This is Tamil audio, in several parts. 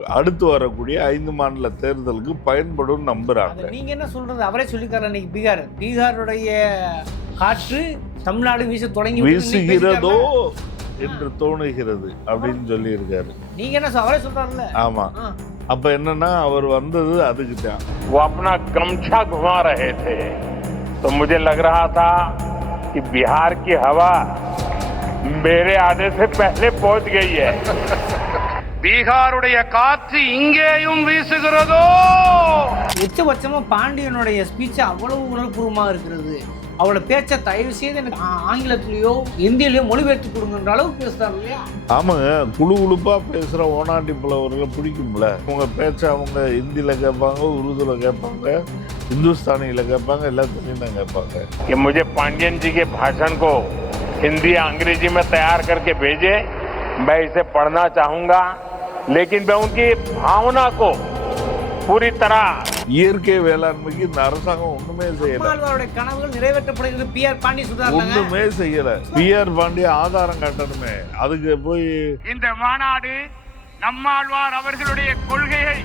அடுத்து வரக்கூடிய ஐந்து மாநில தேர்தலுக்கு பயன்படும் நம்புறாங்க அது நீங்க என்ன சொல்றது அவரே சொல்லிக்காரு இன்னைக்கு பீகார் பீகாருடைய காற்று தமிழ்நாடு வீச தொடங்கி விட்டது இன்னைக்கு வீசுகிறதோ பேசிட்டாருல? என்று தோணுகிறது அப்படின்னு சொல்லி இருக்காரு நீங்க என்ன சொ- அவரே சொல்றாருல்ல ஆமா ஆ. அப்ப என்னன்னா அவர் வந்தது அதுக்கு தான் वो अपना गमछा घुमा रहे थे तो मुझे लग रहा था कि बिहार की हवा मेरे आने से पहले पहुंच गई है பீகாருடைய காற்று இங்கேயும் வீசுகிறதோ உச்சபட்சமா பாண்டியனுடைய ஸ்பீச் அவ்வளவு உணர்வுபூர்வமா இருக்கிறது அவரோட பேச்சை தயவு செய்து எனக்கு ஆ- ஆங்கிலத்திலயோ ஹிந்திலயோ மொழிபெயர்த்து கொடுங்கன்ற அளவுக்கு பேசுறாரு இல்லையா ஆமாங்க குழு குழுப்பா பேசுற ஓனாண்டி புலவர்களை பிடிக்கும்ல உங்க பேச்ச அவங்க ஹிந்தில கேட்பாங்க உருதுல கேட்பாங்க இந்துஸ்தானியில கேட்பாங்க எல்லாத்துலயும் தான் கேட்பாங்க कि मुझे पांडियन जी के भाषण को हिंदी या अंग्रेजी में तैयार करके भेजे मैं इसे पढ़ना चाहूंगा लेकिन मैं उनकी भावना को पूरी तरह இயற்கை வேளாண்மைக்கு இந்த அரசாங்கம் ஒண்ணுமே செய்யல நம்மாழ்வாருடைய கனவுகள் நிறைவேற்றப்படுகிறது பி ஆர் பாண்டி சொல்றாருங்க ஒண்ணுமே செய்யல பி ஆர் பாண்டிய ஆதாரம் காட்டணுமே அதுக்கு போய் இந்த மாநாடு நம்மாழ்வார் அவர்களுடைய கொள்கையை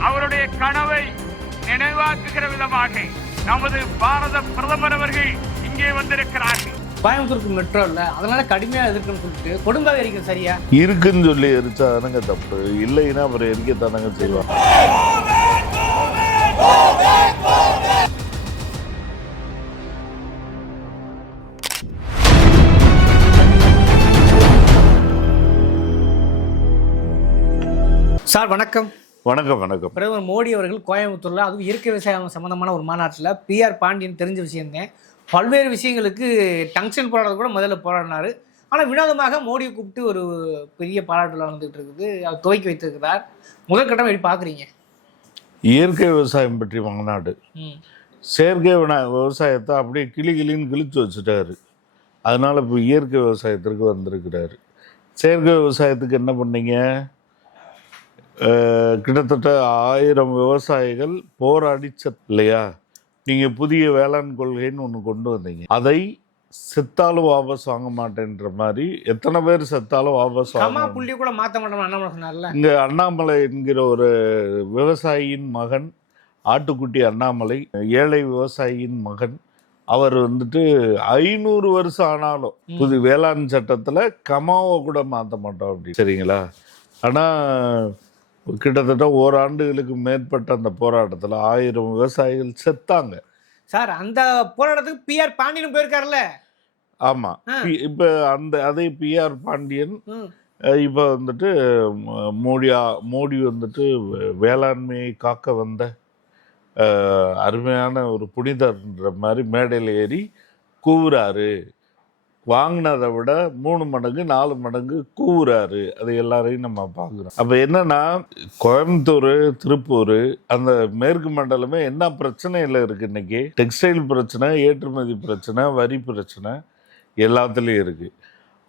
அவருடைய கனவை நினைவாக்குகிற விதமாக நமது பாரத பிரதமர் அவர்கள் இங்கே வந்திருக்கிறார்கள் கோயம்புத்தூருக்கு மெட்ரோ இல்ல. அதனால கடுமையா எதிர்க்குன்னு சொல்லிட்டு கொடும்பாவை எரிக்கும் சரியா? இருக்குன்னு சொல்லி எரிச்சா தானங்க தப்பு. இல்லைன்னா அப்புறம் எரிக்கத்தானங்க செய்வாங்க. சார் வணக்கம். வணக்கம் வணக்கம். பிரதமர் மோடி அவர்கள் கோயம்புத்தூர்ல அதுவும் இயற்கை விவசாயம் சம்பந்தமான ஒரு மாநாட்டில் பிஆர் பாண்டியன் தெரிஞ்ச விஷயம்தான் பல்வேறு விஷயங்களுக்கு டங்ஷன் போராடுறது கூட முதல்ல போராடினாரு. ஆனால் வினோதமாக மோடியை கூப்பிட்டு ஒரு பெரிய பாராட்டு நடந்துகிட்டு இருக்குது. அவர் துவக்கி வைத்திருக்கிறார். முதற்கட்டம் எப்படி பார்க்குறீங்க இயற்கை விவசாயம் பற்றி மாநாடு செயற்கை வினா- விவசாயத்தை அப்படியே கிளி கிளின்னு கிழிச்சு வச்சுட்டாரு. அதனால இப்போ இயற்கை விவசாயத்திற்கு வந்திருக்கிறாரு. செயற்கை விவசாயத்துக்கு என்ன பண்ணீங்க? கிட்டத்தட்ட ஆயிரம் விவசாயிகள் போராடி இல்லையா? நீங்கள் புதிய வேளாண் கொள்கைன்னு ஒன்று கொண்டு வந்தீங்க. அதை செத்தாலும் வாபஸ் வாங்க மாட்டேன்ற மாதிரி எத்தனை பேர் செத்தாலும் வாபஸ் வாங்க புள்ளி கூட மாற்ற மாட்டோம் அண்ணாமலை சொன்னார்ல. இங்க அண்ணாமலை என்கிற ஒரு விவசாயியின் மகன் ஆட்டுக்குட்டி அண்ணாமலை ஏழை விவசாயியின் மகன் அவர் வந்துட்டு ஐநூறு வருஷம் ஆனாலும் புது வேளாண் சட்டத்துல கமாவை கூட மாற்ற மாட்டோம் அப்படி சரிங்களா? ஆனா கிட்டத்தட்ட ஓராண்டுகளுக்கு மேற்பட்ட அந்த போராட்டத்துல ஆயிரம் விவசாயிகள் செத்தாங்க. சார் அந்த போராட்டத்துக்கு பிஆர் பாண்டியன் போயிருக்காருல்ல? ஆமா. ஆ. பி- இப்ப அந்த அதே பிஆர் பாண்டியன் இப்ப வந்துட்டு மோடியா மோடி வந்துட்டு வேளாண்மையை காக்க வந்த அருமையான ஒரு புனிதர்ன்ற மாதிரி மேடையில் ஏறி கூவுறாரு. வாங்கினதை விட மூணு மடங்கு நாலு மடங்கு கூவுறாரு. அது எல்லாரையும் நம்ம பார்க்குறோம். அப்போ என்னன்னா கோயம்புத்தூர் திருப்பூர் அந்த மேற்கு மண்டலமே என்ன பிரச்சனையில் இருக்கு இன்னைக்கு? டெக்ஸ்டைல் பிரச்சனை ஏற்றுமதி பிரச்சனை வரி பிரச்சனை எல்லாத்துலேயும் இருக்கு.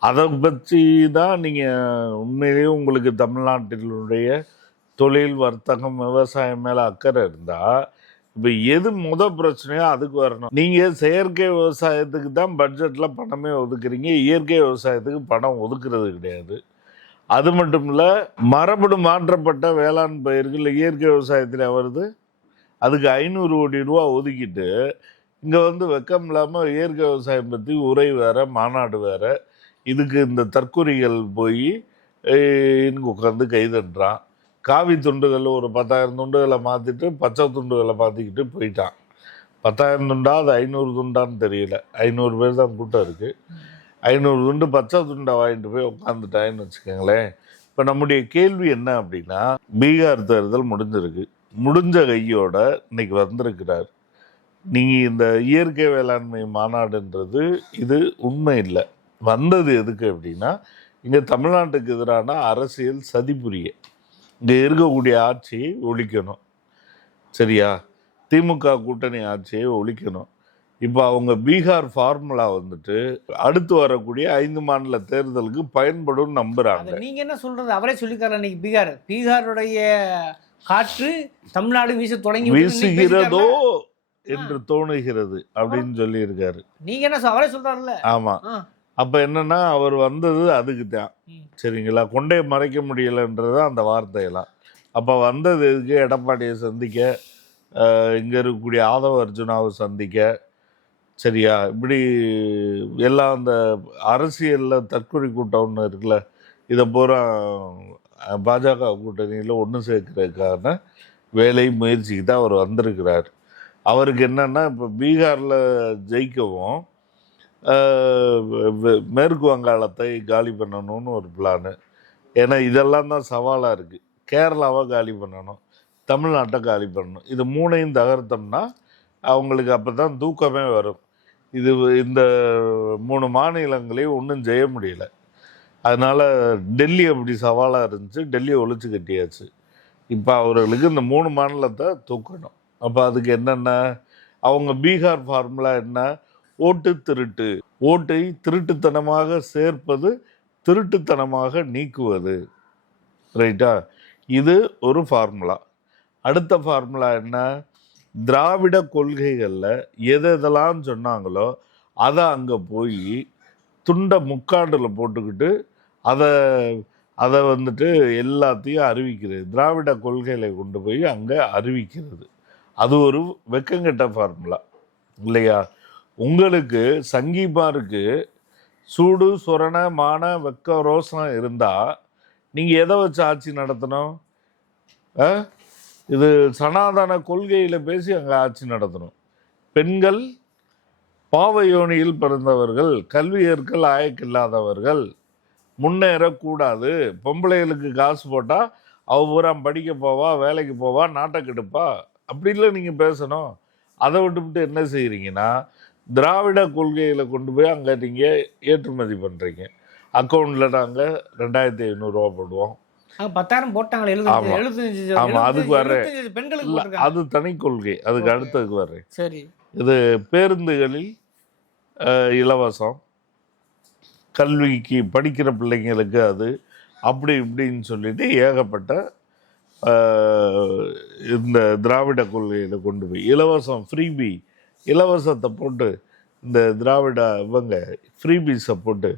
அதை பற்றி தான் நீங்கள் உண்மையிலேயே உங்களுக்கு தமிழ்நாட்டினுடைய தொழில் வர்த்தகம் விவசாயம் மேலே அக்கறை இருந்தால் இப்போ எது முத பிரச்சனையோ அதுக்கு வரணும். நீங்கள் செயற்கை விவசாயத்துக்கு தான் பட்ஜெட்டில் பணமே ஒதுக்குறீங்க. இயற்கை விவசாயத்துக்கு பணம் ஒதுக்குறது கிடையாது. அது மட்டும் இல்லை மரபணு மாற்றப்பட்ட வேளாண் பயிர்கள் இயற்கை விவசாயத்தில் வருது. அதுக்கு ஐநூறு கோடி ரூபா ஒதுக்கிட்டு இங்கே வந்து வெக்கம் இல்லாமல் இயற்கை விவசாயம் பற்றி உரை வேறு மாநாடு வேறு. இதுக்கு இந்த தற்கொலைகள் போய் இங்கே உட்காந்து கைதட்டுறான் காவி துண்டுகள் ஒரு பத்தாயிரம் துண்டுகளை மாற்றிட்டு பச்சை துண்டுகளை மாற்றிக்கிட்டு போயிட்டான். பத்தாயிரம் துண்டா அது ஐநூறு துண்டான்னு தெரியல. ஐநூறு பேர் தான் கூட்டம் இருக்குது ஐநூறு துண்டு பச்சை துண்டை வாங்கிட்டு போய் உட்காந்துட்டான்னு வச்சுக்கோங்களேன். இப்போ நம்முடைய கேள்வி என்ன அப்படின்னா பீகார் தேர்தல் முடிஞ்சிருக்கு. முடிஞ்ச கையோட இன்னைக்கு வந்திருக்கிறார். நீங்கள் இந்த இயற்கை வேளாண்மை மாநாடுன்றது இது உண்மை இல்லை. வந்தது எதுக்கு அப்படின்னா இங்கே தமிழ்நாட்டுக்கு எதிரான அரசியல் சதிபுரிய. இங்கே இருக்கக்கூடிய ஆட்சியை ஒழிக்கணும். சரியா? திமுக கூட்டணி ஆட்சியை ஒழிக்கணும். இப்போ அவங்க பீகார் ஃபார்முலா வந்துட்டு அடுத்து வரக்கூடிய ஐந்து மாநில தேர்தலுக்கு பயன்படும் நம்புறாங்க. நீங்க என்ன சொல்றது? அவரே சொல்லிக்காரு இன்னைக்கு பீகார். பீகாருடைய காற்று தமிழ்நாடு வீச தொடங்கி வீசுகிறதோ? என்று தோணுகிறது அப்படின்னு சொல்லி இருக்காரு நீங்க என்ன அவரே சொல்றாருல்ல. ஆமா. அப்ப என்னன்னா அவர் வந்தது அதுக்கு தான். சரிங்களா? கொண்டே மறைக்க முடியலைன்றது அந்த வார்த்தையெல்லாம். அப்போ வந்தது எதுக்கு? எடப்பாடியை சந்திக்க இங்கே இருக்கக்கூடிய ஆதவ அர்ஜுனாவை சந்திக்க. சரியா? இப்படி எல்லாம் அந்த அரசியலில் தற்கொலை கூட்டம் ஒன்று இருக்குல்ல இதை பூரா பாஜக கூட்டணியில் ஒன்று சேர்க்கறதுக்கான வேலை முயற்சிக்கு தான் அவர் வந்திருக்கிறார். அவருக்கு என்னன்னா இப்போ பீகாரில் ஜெயிக்கவும் மேற்கு வங்காளத்தை காலி பண்ணணும்னு ஒரு பிளானு. ஏன்னா இதெல்லாம் தான் சவாலாக இருக்குது கேரளாவை காலி பண்ணணும். தமிழ்நாட்டை காலி பண்ணணும். இது மூணையும் தகர்த்தோம்னா அவங்களுக்கு அப்போ தான் தூக்கமே வரும். இது இந்த மூணு மாநிலங்களையும் ஒன்றும் செய்ய முடியல. அதனால் டெல்லி அப்படி சவாலாக இருந்துச்சு. டெல்லியை ஒழிச்சு கட்டியாச்சு. இப்போ அவர்களுக்கு இந்த மூணு மாநிலத்தை தூக்கணும். அப்போ அதுக்கு என்னென்ன? அவங்க பீகார் ஃபார்முலா என்ன? ஓட்டு திருட்டு. ஓட்டை திருட்டுத்தனமாக சேர்ப்பது திருட்டுத்தனமாக நீக்குவது. ரைட்டா? இது ஒரு ஃபார்முலா. அடுத்த ஃபார்முலா என்ன? திராவிட கொள்கைகளில் எது எதெல்லாம் சொன்னாங்களோ அதை அங்கே போய் துண்டை முக்காண்டில் போட்டுக்கிட்டு அதை அதை வந்துட்டு எல்லாத்தையும் அறிவிக்கிறது. திராவிட கொள்கைகளை கொண்டு போய் அங்கே அறிவிக்கிறது. அது ஒரு வெக்கங்கெட்ட ஃபார்முலா. இல்லையா? உங்களுக்கு சங்கீபாருக்கு சூடு சொரண மான வெக்க ரோசனம் இருந்தால் நீங்கள் எதை வச்சு ஆட்சி நடத்தணும்? ஆ? இது சனாதன கொள்கையில் பேசி அங்கே ஆட்சி நடத்தணும். பெண்கள் பாவயோனியில் பிறந்தவர்கள் கல்வி ஏற்கல் ஆயக்கில்லாதவர்கள் முன்னேறக்கூடாது. பொம்பளைகளுக்கு காசு போட்டால் அவ பூரா படிக்க போவா வேலைக்கு போவா நாட்டை கெடுப்பா. அப்படின்லாம் நீங்கள் பேசணும். அதை விட்டுவிட்டு என்ன செய்கிறீங்கன்னா திராவிட கொள்கைகளை கொண்டு போய் அங்கே நீங்கள் ஏற்றுமதி பண்ணுறீங்க அக்கௌண்ட்டில் நாங்கள் ரெண்டாயிரத்தி ஐநூறுரூவா போடுவோம் பத்தாயிரம் போட்டாங்களே ஆமா. எழுபது எழுபத்தஞ்சு ஆமா, அதுக்கு வர்றேன். பெண்களுக்கு அது தனி கொள்கை அதுக்கு. அடுத்ததுக்கு வர்றேன் சரி இது பேருந்துகளில் இலவசம் கல்விக்கு படிக்கிற பிள்ளைங்களுக்கு அது அப்படி இப்படின்னு சொல்லிட்டு ஏகப்பட்ட இந்த திராவிட கொள்கையில் கொண்டு போய் இலவசம் ஃப்ரீபி இலவசத்தை போட்டு இந்த திராவிட இவங்க ஃப்ரீபீஸை போட்டு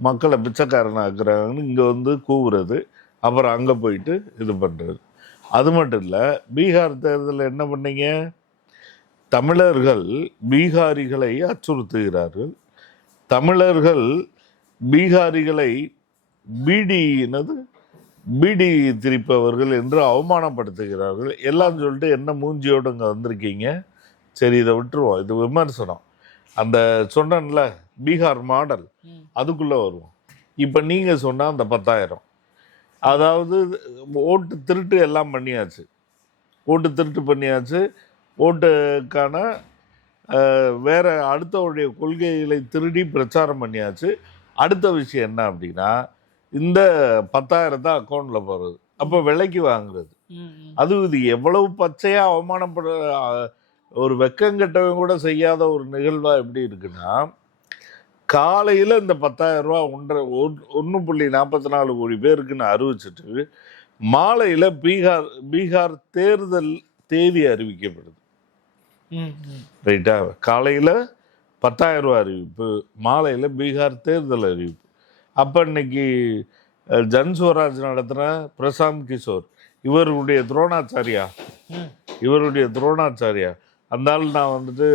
மக்களை பிச்சைக்காரனாக்குறாங்கன்னு இங்கே வந்து கூவுறது அப்புறம் அங்கே போயிட்டு இது பண்ணுறது அது மட்டும் இல்லை பீகார் தேர்தலில் என்ன பண்ணீங்க? தமிழர்கள் பீகாரிகளை அச்சுறுத்துகிறார்கள். தமிழர்கள் பீகாரிகளை பீடி என்னது பீடி திரிப்பவர்கள் என்று அவமானப்படுத்துகிறார்கள். எல்லாம் சொல்லிட்டு என்ன மூஞ்சியோடு இங்கே வந்திருக்கீங்க? சரி இதை விட்டுருவோம். இது விமர்சனம். அந்த சொன்னேன்ல பீகார் மாடல். அதுக்குள்ளே வருவோம். இப்போ நீங்கள் சொன்னால் அந்த பத்தாயிரம். அதாவது ஓட்டு திருட்டு எல்லாம் பண்ணியாச்சு. ஓட்டு திருட்டு பண்ணியாச்சு. ஓட்டுக்கான வேற அடுத்தவருடைய கொள்கைகளை திருடி பிரச்சாரம் பண்ணியாச்சு. அடுத்த விஷயம் என்ன அப்படின்னா இந்த பத்தாயிரத்தை அக்கௌண்ட்டில் போகிறது அப்போ விலைக்கு வாங்குறது. அது இது எவ்வளவு பச்சையா அவமானப்பட ஒரு வெக்கங்கெட்டவன் கூட செய்யாத ஒரு நிகழ்வா எப்படி இருக்குன்னா காலையில் இந்த பத்தாயிரம் ரூபா ஒன்றரை ஒன்று புள்ளி நாற்பத்தி நாலு கோடி பேருக்குன்னு அறிவிச்சிட்டு மாலையில் பீகார் பீகார் தேர்தல் தேதி அறிவிக்கப்படுது. ரைட்டா? காலையில் பத்தாயிரம் ரூபா அறிவிப்பு மாலையில் பீகார் தேர்தல் அறிவிப்பு. அப்போ இன்னைக்கு ஜன் ஸ்வராஜ் நடத்தின பிரசாந்த் கிஷோர் இவருடைய துரோணாச்சாரியா. இவருடைய துரோணாச்சாரியா? ஆள் நான் வந்துட்டு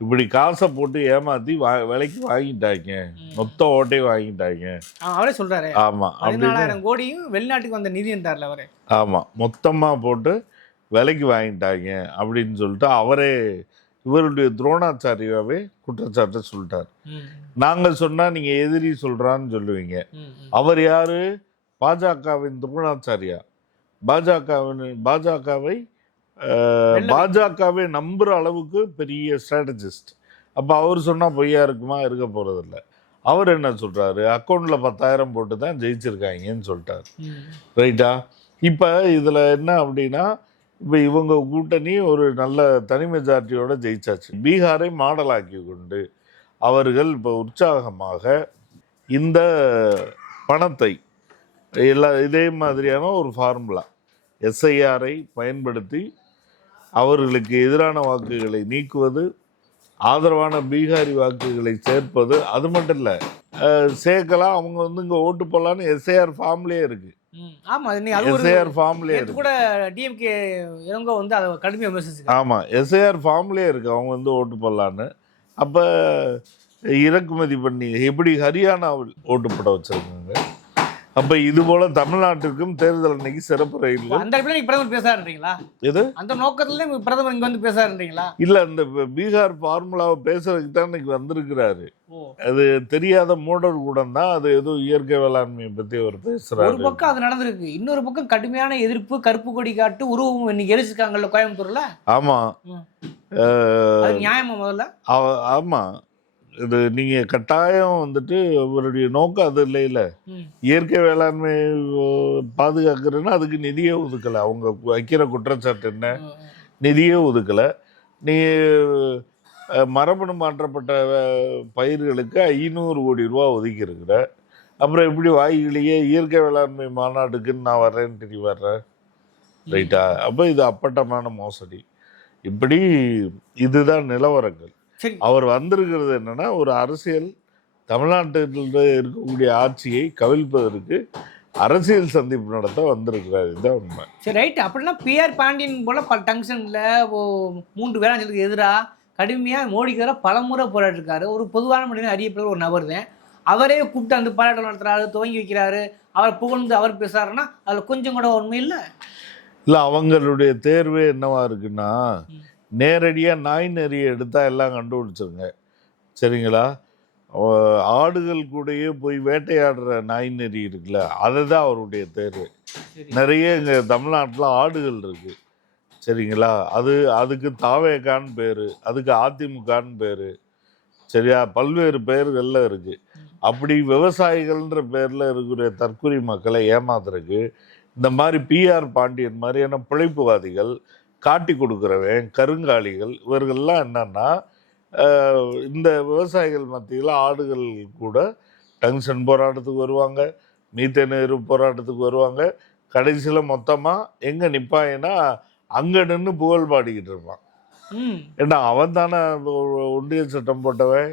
இப்படி காசை போட்டு ஏமாத்தி வா விலைக்கு வாங்கிட்டாங்க மொத்த ஓட்டையும் வாங்கிட்டாங்க அவரே சொல்றாரு. அப்படின்னு. பதினாலாயிரம் கோடியும் வெளிநாட்டுக்கு வந்த நிதின்றார்ல அவரு. ஆமாம் மொத்தமாக போட்டு விலைக்கு வாங்கிட்டாங்க அப்படின்னு சொல்லிட்டு அவரே இவருடைய துரோணாச்சாரியாவே குற்றச்சாட்டை சொல்லிட்டார். நாங்கள் சொன்னால் நீங்கள் எதிரி சொல்கிறான்னு சொல்லுவீங்க. அவர் யாரு? பாஜகவின் துரோணாச்சாரியா? பாஜகவின் பாஜகவை பாஜகவை நம்புற அளவுக்கு பெரிய ஸ்ட்ராட்டஜிஸ்ட் அப்போ அவர் சொன்னால் பொய்யா இருக்குமா? இருக்க போகிறதில்ல அவர் என்ன சொல்கிறாரு அக்கௌண்ட்டில் பத்தாயிரம் போட்டு தான் ஜெயிச்சிருக்காங்கன்னு சொல்லிட்டாரு. ரைட்டா? இப்போ இதில் என்ன அப்படின்னா இப்போ இவங்க கூட்டணி ஒரு நல்ல தனி மெஜாரிட்டியோட ஜெயிச்சாச்சு. பீகாரை மாடலாக்கி கொண்டு அவர்கள் இப்போ உற்சாகமாக இந்த பணத்தை எல்லா இதே மாதிரியான ஒரு ஃபார்முலா எஸ்ஐஆரை பயன்படுத்தி அவர்களுக்கு எதிரான வாக்குகளை நீக்குவது ஆதரவான பீகாரி வாக்குகளை சேர்ப்பது அது மட்டும் இல்லை சேர்க்கலாம் அவங்க வந்து இங்கே ஓட்டு போடலான்னு எஸ்ஏஆர் ஃபார்ம்லேயே இருக்கு. ம். ஆமா அது நீ- அது ஒரு எஸ்ஏஆர் ஃபார்ம்லேயே கூட டிஎம்கே இவங்க வந்து அதை கடுமையா விமர்சிச்சுக்காங்க ஆமாம் எஸ்ஏஆர் ஃபார்ம்லேயே இருக்கு அவங்க வந்து ஓட்டு போடலான்னு அப்போ இறக்குமதி பண்ணி எப்படி ஹரியானாவில் ஓட்டு போட வச்சிருக்காங்க? அப்போ இது போல தமிழ்நாட்டிற்கும் தேர்தல் அன்னைக்கு சிறப்பு ரயில். அந்த இடத்துல நீங்க பிரதமர் பேசாருன்றீங்களா எது? அந்த நோக்கத்துல பிரதமர் இங்க வந்து பேசாருன்றீங்களா இல்ல அந்த பீகார் ஃபார்முலாவை பேசுறதுக்கு தான் இன்னைக்கு வந்திருக்கிறாரு அது தெரியாத மூடர் கூட தான் அது ஏதோ இயற்கை வேளாண்மையை பத்தி அவர் ஒரு பேசுறாரு பக்கம் அது நடந்திருக்கு இன்னொரு பக்கம் கடுமையான எதிர்ப்பு கருப்பு கொடி காட்டு உருவம் இன்னைக்கு எரிச்சிருக்காங்கல்ல கோயம்புத்தூர்ல? ஆமா. நியாயமா முதல்ல? ஆமா. இது நீங்க கட்டாயம் வந்துட்டு அவருடைய நோக்கம் அது இல்லைல்ல ம். இயற்கை வேளாண்மை அஹ், பாதுகாக்கிறதுன்னா அதுக்கு நிதியே ஒதுக்கல. அவங்க வைக்கிற குற்றச்சாட்டு என்ன? நிதியே ஒதுக்கல. நீ மரபணு மாற்றப்பட்ட பயிர்களுக்கு ஐநூறு கோடி ரூபா ஒதுக்கி இருக்கிற அப்புறம் எப்படி வாய்கிலேயே இயற்கை வேளாண்மை மாநாட்டுக்குன்னு நான் வர்றேன்ட்டு நீ வர்ற? ரைட்டா? அப்போ இது அப்பட்டமான மோசடி. இப்படி இதுதான் நிலவரங்கள். அவர் வந்திருக்கிறது என்னன்னா ஒரு அரசியல் தமிழ்நாட்டில் இருக்கக்கூடிய ஆட்சியை கவிழ்ப்பதற்கு அரசியல் சந்திப்பு நடத்த வந்திருக்கிறார். இதுதான் உண்மை. சரி ரைட் அப்படின்னா பிஆர் பாண்டியன் போல பல டங்ஷன்ல மூன்று வேளாண்மைக்கு எதிராக கடுமையாக மோடிக்கு எதிராக பலமுறை போராட்டிருக்காரு ஒரு பொதுவான மனிதன் அறியப்படுற ஒரு நபர் தான். அவரே கூப்பிட்டு அந்த போராட்டம் நடத்துறாரு துவங்கி வைக்கிறாரு. அவர் புகழ்ந்து அவர் பேசுறாருன்னா அதில் கொஞ்சம் கூட உண்மை இல்லை? இல்லை அவங்களுடைய தேர்வே என்னவா இருக்குன்னா. நேரடியாக நாய் நெறியை எடுத்தால் எல்லாம் கண்டுபிடிச்சிருங்க. சரிங்களா? ஆடுகள் கூடயே போய் வேட்டையாடுற நாய் நெறி இருக்குல்ல அதுதான் அவருடைய தேர்வு. நிறைய இங்கே தமிழ்நாட்டில் ஆடுகள் இருக்கு. சரிங்களா? அது அதுக்கு தாவேக்கான்னு பேர் அதுக்கு அதிமுகன்னு பேர். சரியா? பல்வேறு பெயர்கள்ல இருக்கு. அப்படி விவசாயிகள்ன்ற பேரில் இருக்கிற தற்கொலை மக்களை ஏமாத்துறதுக்கு இந்த மாதிரி பிஆர் பாண்டியன் மாதிரியான பிழைப்புவாதிகள் காட்டி கொடுக்குறவன் கருங்காலிகள் இவர்கள்லாம் என்னன்னா இந்த விவசாயிகள் மத்தியில் ஆடுகள் கூட டங்ஷன் போராட்டத்துக்கு வருவாங்க மீத்தேன் எரிப்பு போராட்டத்துக்கு வருவாங்க. கடைசியில் மொத்தமாக எங்கே நிற்பாங்கன்னா அங்கே நின்று புகழ் பாடிக்கிட்டு இருப்பான். ஏன்னா அவன் தானே ஒன்றிய சட்டம் போட்டவன்.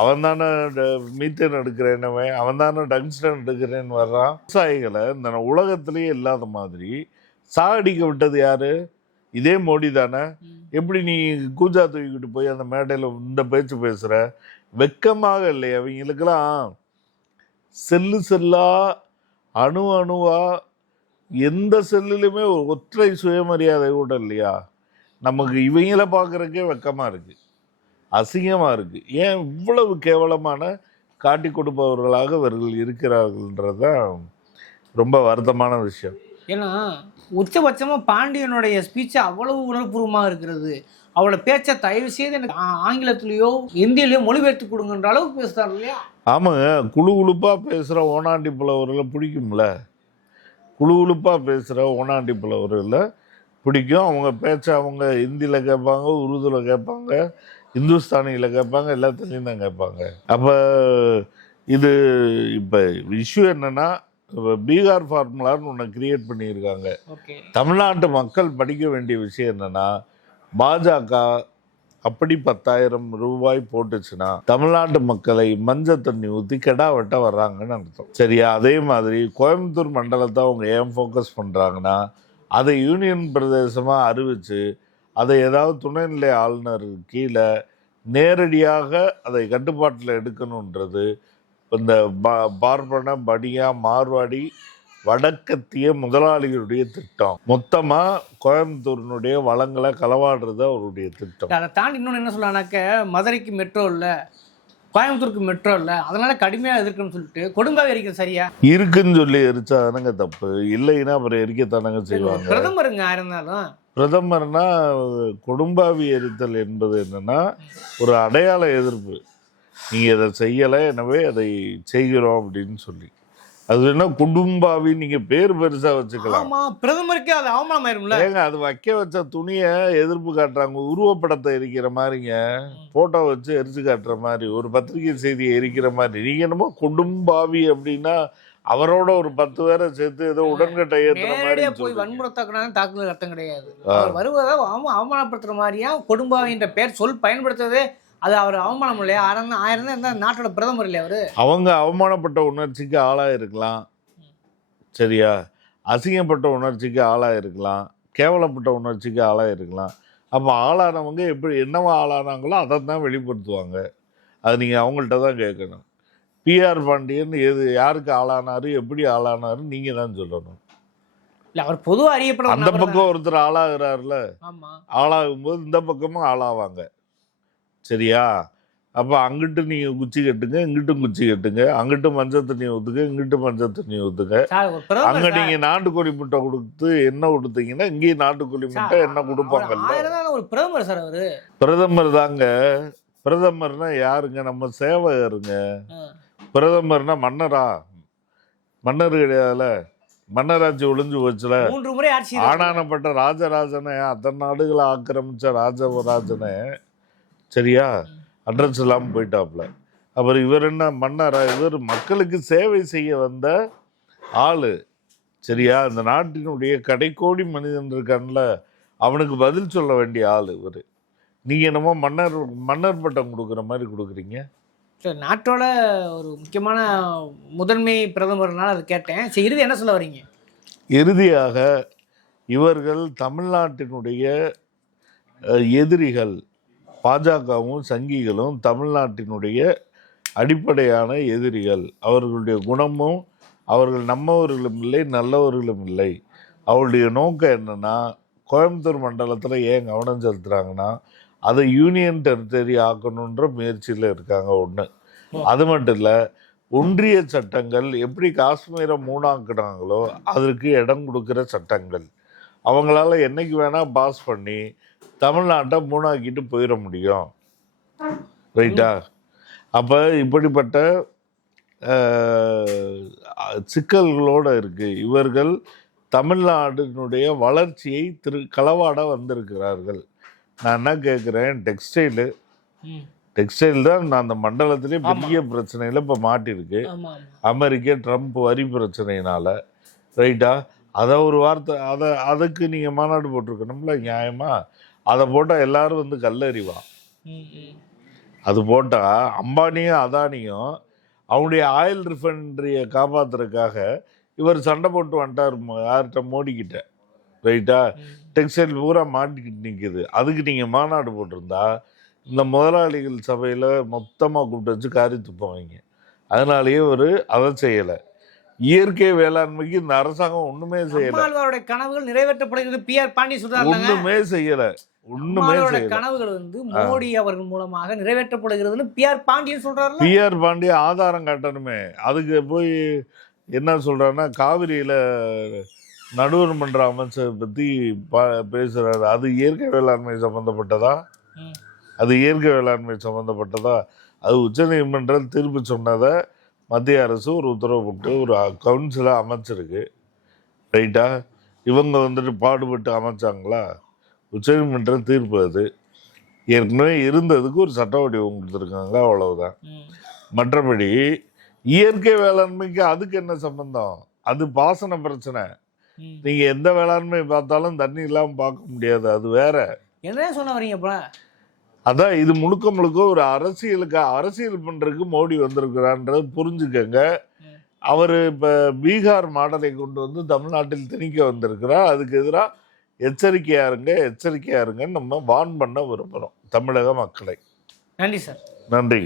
அவன் தானே மீத்தேன் எடுக்கிறேன்னவன் அவன் தானே டங்ஸ்டன் எடுக்கிறேன்னு வர்றான். விவசாயிகளை இந்த உலகத்திலேயே இல்லாத மாதிரி சாகடிக்க விட்டது யாரு? இதே மோடி தானே. எப்படி நீ கூஜா தூக்கிட்டு போய் அந்த மேடையில் இந்த பேச்சு பேசுற? வெக்கமாக இல்லை அவங்களுக்கெல்லாம் செல்லு செல்லா அணு அணுவா எந்த செல்லுலையுமே ஒரு ஒற்றை சுயமரியாதை கூட இல்லையா? நமக்கு இவங்கள பார்க்குறக்கே வெக்கமா இருக்கு. அசிங்கமா இருக்கு. ஏன் இவ்வளவு கேவலமான காட்டி கொடுப்பவர்களாக இவர்கள் இருக்கிறார்கள்ன்றதுதான் ரொம்ப வருத்தமான விஷயம். ஏன்னா உச்சபட்சமாக பாண்டியனுடைய ஸ்பீச்சு அவ்வளவு உணர்வுபூர்வமாக இருக்கிறது. அவளோட பேச்சை தயவு செய்து எனக்கு ஆங்கிலத்திலேயோ இந்தியிலையோ மொழிபெயர்த்து கொடுங்கன்ற அளவுக்கு பேசுகிறார் இல்லையா? ஆமாங்க குழு உழுப்பாக பேசுகிற ஓனாண்டி புலவர்களை பிடிக்கும்ல. குழு உழுப்பாக பேசுகிற ஓனாண்டி புலவர்களை பிடிக்கும். அவங்க பேச்ச அவங்க ஹிந்தியில் கேட்பாங்க உருதுல கேட்பாங்க இந்துஸ்தானியில் கேட்பாங்க எல்லாத்துலேயும் தான் கேட்பாங்க. அப்போ இது இப்போ இஷ்யூ என்னென்னா பீகார் ஃபார்முலான்னு ஒன்று கிரியேட் பண்ணியிருக்காங்க. தமிழ்நாட்டு மக்கள் படிக்க வேண்டிய விஷயம் என்னன்னா பாஜக அப்படி பத்தாயிரம் ரூபாய் போட்டுச்சுன்னா தமிழ்நாட்டு மக்களை மஞ்சள் தண்ணி ஊற்றி கெடா வெட்ட வர்றாங்கன்னு அர்த்தம். சரியா? அதே மாதிரி கோயம்புத்தூர் மண்டலத்தை அவங்க ஏன் ஃபோக்கஸ் பண்ணுறாங்கன்னா அதை யூனியன் பிரதேசமாக அறிவிச்சு அதை ஏதாவது துணைநிலை ஆளுநர் கீழே நேரடியாக அதை கட்டுப்பாட்டில் எடுக்கணுன்றது இந்த பா- பார்ப்பன பனியா மார்வாடி வடக்கத்திய முதலாளிகளுடைய திட்டம். மொத்தமா கோயம்புத்தூரினுடைய வளங்களை களவாடுறது அவருடைய திட்டம். அதை தாண்டி இன்னொன்று என்ன சொல்லலாம்னாக்க மதுரைக்கு மெட்ரோ இல்லை கோயம்புத்தூருக்கு மெட்ரோ இல்லை அதனால கடுமையாக எதிர்க்கணும்னு சொல்லிட்டு கொடும்பாவை எரிக்கிறது சரியா? இருக்குன்னு சொல்லி எரிச்சா தானங்க தப்பு. இல்லைன்னா அப்புறம் எரிக்கத்தானங்க செய்வாங்க. பிரதமருங்க இருந்தாலும். பிரதமர்னா கொடும்பாவி எரித்தல் என்பது என்னன்னா ஒரு அடையாள எதிர்ப்பு. நீங்க இதை செய்யலை எனவே அதை செய்கிறோம் அப்படின்னு சொல்லி. அது என்ன குடும்பாவி நீங்க பேர் பெருசா வச்சுக்கலாம். ஆமா பிரதமருக்கே அது அவமானம் ஆயிரும்ல ஏங்க அது வைக்க வச்ச துணியை எதிர்ப்பு காட்டுறாங்க உருவப்படத்தை எரிக்கிற மாதிரிங்க போட்டோ வச்சு எரிச்சு காட்டுற மாதிரி ஒரு பத்திரிகை செய்தியை எரிக்கிற மாதிரி. நீங்க என்னமோ குடும்பாவி அப்படின்னா அவரோட ஒரு பத்து பேரை சேர்த்து ஏதோ உடன்கட்டை ஏத்துற மாதிரி போய். வன்முறைத்தாக்குனாலும் தாக்குதல் அர்த்தம் கிடையாது. வருவதா அவமா அவமானப்படுத்துற மாதிரியா கொடும்பாவின்ற பேர் சொல் பயன்படுத்துறதே அது அவர் அவமானம் இல்லையா? ஆயிரம் ஆயிரம் தான் இருந்தா நாட்டோட பிரதமர் இல்லையா அவரு? அவங்க அவமானப்பட்ட உணர்ச்சிக்கு ஆளாயிருக்கலாம். சரியா? அசிங்கப்பட்ட உணர்ச்சிக்கு ஆளாயிருக்கலாம். கேவலப்பட்ட உணர்ச்சிக்கு ஆளாயிருக்கலாம். அப்போ ஆளானவங்க எப்படி என்னவா ஆளானாங்களோ அதை தான் வெளிப்படுத்துவாங்க. அது நீங்கள் அவங்கள்ட்ட தான் கேட்கணும். பிஆர் பாண்டியன் எது யாருக்கு ஆளானாரு எப்படி ஆளானாரு நீங்கள் தான் சொல்லணும். இல்ல அவர் பொதுவா அறியப்பட அந்த பக்கம் ஒருத்தர் ஆளாகிறாருல? ஆமா. ஆளாகும்போது இந்த பக்கமும் ஆளாவாங்க. சரியா? அப்போ அங்கிட்டு நீங்கள் குச்சி கட்டுங்க இங்கிட்டும் குச்சி கட்டுங்க அங்கிட்டு மஞ்சள் தண்ணி ஊற்றுங்க இங்கிட்டு மஞ்சள் தண்ணி ஊற்றுங்க அங்க சார். நீங்க நாட்டுக்கோழி முட்டை கொடுத்து என்ன கொடுத்தீங்கன்னா இங்கேயும் நாட்டுக்கோழி முட்டை என்ன கொடுப்பாங்கல்ல? பிரதமர் சார் அவரு. பிரதமர் தாங்க. பிரதமர்னா யாருங்க? நம்ம சேவகருங்க. பிரதமர்னா மன்னரா? மன்னர் கிடையாதுல. மன்னராட்சி ஒளிஞ்சு போச்சுல. மூன்று முறை. ஆனானப்பட்ட ராஜராஜனை அத்தனை நாடுகளை ஆக்கிரமிச்ச ராஜராஜனை சரியா? அட்ரஸ் இல்லாமல் போயிட்டாப்புல. அப்புறம் இவர் என்ன மன்னரா இவர் மக்களுக்கு சேவை செய்ய வந்த ஆளு. சரியா? இந்த நாட்டினுடைய கடைக்கோடி மனிதன் இருக்கான்ல அவனுக்கு பதில் சொல்ல வேண்டிய ஆள் இவர். நீங்க என்னமோ மன்னர் மன்னர் பட்டம் கொடுக்குற மாதிரி கொடுக்குறீங்க. சார் நாட்டோட ஒரு முக்கியமான முதன்மை பிரதமர்னால அதை கேட்டேன். சரி இறுதி என்ன சொல்ல வரீங்க? இறுதியாக இவர்கள் தமிழ்நாட்டினுடைய எதிரிகள் பாஜகவும் சங்கிகளும் தமிழ்நாட்டினுடைய அடிப்படையான எதிரிகள். அவர்களுடைய குணமும் அவர்கள் நம்மவர்களும் இல்லை நல்லவர்களும் இல்லை. அவருடைய நோக்கம் என்னன்னா கோயம்புத்தூர் மண்டலத்தில் ஏன் கவனம் செலுத்துகிறாங்கன்னா அதை யூனியன் டெரிட்டரி ஆக்கணுன்ற முயற்சியில் இருக்காங்க ஒன்று அது மட்டும் இல்லை ஒன்றிய சட்டங்கள் எப்படி காஷ்மீரை மூணாக்குனாங்களோ அதற்கு இடம் கொடுக்குற சட்டங்கள். அவங்களால என்னைக்கு வேணால் பாஸ் பண்ணி தமிழ்நாட்டை மூணாக்கிட்டு போயிட முடியும். ரைட்டா? அப்போ இப்படிப்பட்ட சிக்கல்களோடு இருக்குது இவர்கள் தமிழ்நாட்டினுடைய வளர்ச்சியை திரு களவாட வந்திருக்கிறார்கள். நான் என்ன கேட்குறேன் டெக்ஸ்டைலு. டெக்ஸ்டைல் தான் நான் அந்த மண்டலத்திலே பெரிய பிரச்சனையில் இப்போ மாட்டிருக்கு. அமெரிக்க ட்ரம்ப் வரி பிரச்சனையினால. ரைட்டா? அதை ஒரு வார்த்தை அதை அதுக்கு நீங்கள் மாநாடு போட்டிருக்கணும்ல நியாயமா? அதை போட்டால் எல்லாரும் வந்து கல்லறிவான். அது போட்டால் அம்பானியும் அதானியும் அவனுடைய ஆயில் ரிஃபைனரியை காப்பாத்துறதுக்காக இவர் சண்டை போட்டு வந்துட்டார் யார்கிட்ட? மோடிக்கிட்ட. ரைட்டா? டெக்ஸ்டைல் பூரா மாட்டிக்கிட்டு நிற்கிது அதுக்கு நீங்கள் மாநாடு போட்டிருந்தா இந்த முதலாளிகள் சபையில் மொத்தமாக கூப்பிட்டு வச்சு காரி துப்புவாங்க. அதனாலேயே ஒரு அதை செய்யலை. இயற்கை வேளாண்மைக்கு இந்த அரசாங்கம் ஒன்றுமே செய்யலை. அம்மாளுடைய கனவுகள் நிறைவேற்றப்படுகிறது. பி ஆர் பாண்டி சொல்றாங்க ஒன்றுமே செய்யலை செய்யலை. கனவுகள் வந்து மோடி அவர்கள் மூலமாக நிறைவேற்றப்படுகிறதுன்னு பி ஆர் பாண்டியன் சொல்றாருல. பிஆர் பாண்டிய ஆதாரம் காட்டணுமே. அதுக்கு போய் என்ன சொல்றாருன்னா காவிரியில நடுவர் மன்ற அமைச்சர் பத்தி பா- பேசுறாரு. அது இயற்கை வேளாண்மை சம்பந்தப்பட்டதா. அது இயற்கை வேளாண்மை சம்பந்தப்பட்டதா? அது உச்சநீதிமன்றம் தீர்ப்பு சொன்னதை மத்திய அரசு ஒரு உத்தரவு போட்டு ஒரு கவுன்சிலை அமைச்சிருக்கு. ரைட்டா இவங்க வந்துட்டு பாடுபட்டு அமைச்சாங்களா? உச்சநீதிமன்ற தீர்ப்பு அது. ஏற்கனவே இருந்ததுக்கு ஒரு சட்ட வடிவம் கொடுத்துருக்காங்க அவ்வளவுதான். மற்றபடி இயற்கை வேளாண்மைக்கு அதுக்கு என்ன சம்பந்தம்? அது பாசன பிரச்சனை. ம். நீங்க எந்த வேளாண்மை பார்த்தாலும் தண்ணி இல்லாம பார்க்க முடியாது. அது வேற. என்ன சொல்ல வரீங்க இப்ப? அதான் இது முழுக்க முழுக்க ஒரு அரசியலுக்கு அரசியல் பண்றதுக்கு மோடி வந்திருக்கிறான்றது புரிஞ்சுக்கங்க. அவர் இப்ப பீகார் மாடலை கொண்டு வந்து தமிழ்நாட்டில் திணிக்க வந்திருக்கிறார். அதுக்கு எதிராக எச்சரிக்கையா இருங்க எச்சரிக்கையா இருங்கன்னு நம்ம வான் பண்ண விரும்புகிறோம் தமிழக மக்களை. நன்றி சார். நன்றி.